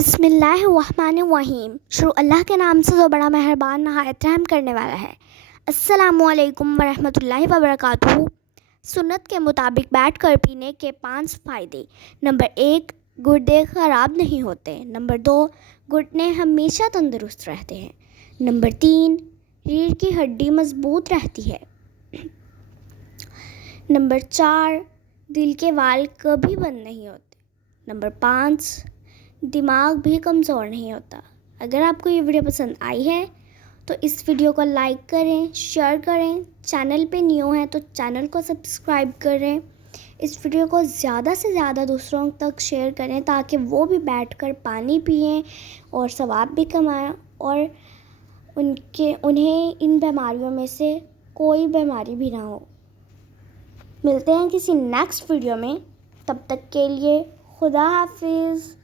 بسم اللہ الرحمن الرحیم۔ شروع اللہ کے نام سے جو بڑا مہربان نہایت رحم کرنے والا ہے۔ السلام علیکم ورحمۃ اللہ وبرکاتہ۔ سنت کے مطابق بیٹھ کر پینے کے 5 فائدے۔ نمبر 1، گردے خراب نہیں ہوتے۔ نمبر 2، گھٹنے ہمیشہ تندرست رہتے ہیں۔ نمبر 3، ریڑھ کی ہڈی مضبوط رہتی ہے۔ نمبر 4، دل کے وال کبھی بند نہیں ہوتے۔ نمبر 5، دماغ بھی کمزور نہیں ہوتا۔ اگر آپ کو یہ ویڈیو پسند آئی ہے تو اس ویڈیو کو لائک کریں، شیئر کریں، چینل پہ نیو ہیں تو چینل کو سبسکرائب کریں۔ اس ویڈیو کو زیادہ سے زیادہ دوسروں تک شیئر کریں تاکہ وہ بھی بیٹھ کر پانی پئیں اور ثواب بھی کمائیں اور انہیں ان بیماریوں میں سے کوئی بیماری بھی نہ ہو۔ ملتے ہیں کسی نیکسٹ ویڈیو میں، تب تک کے لیے خدا حافظ۔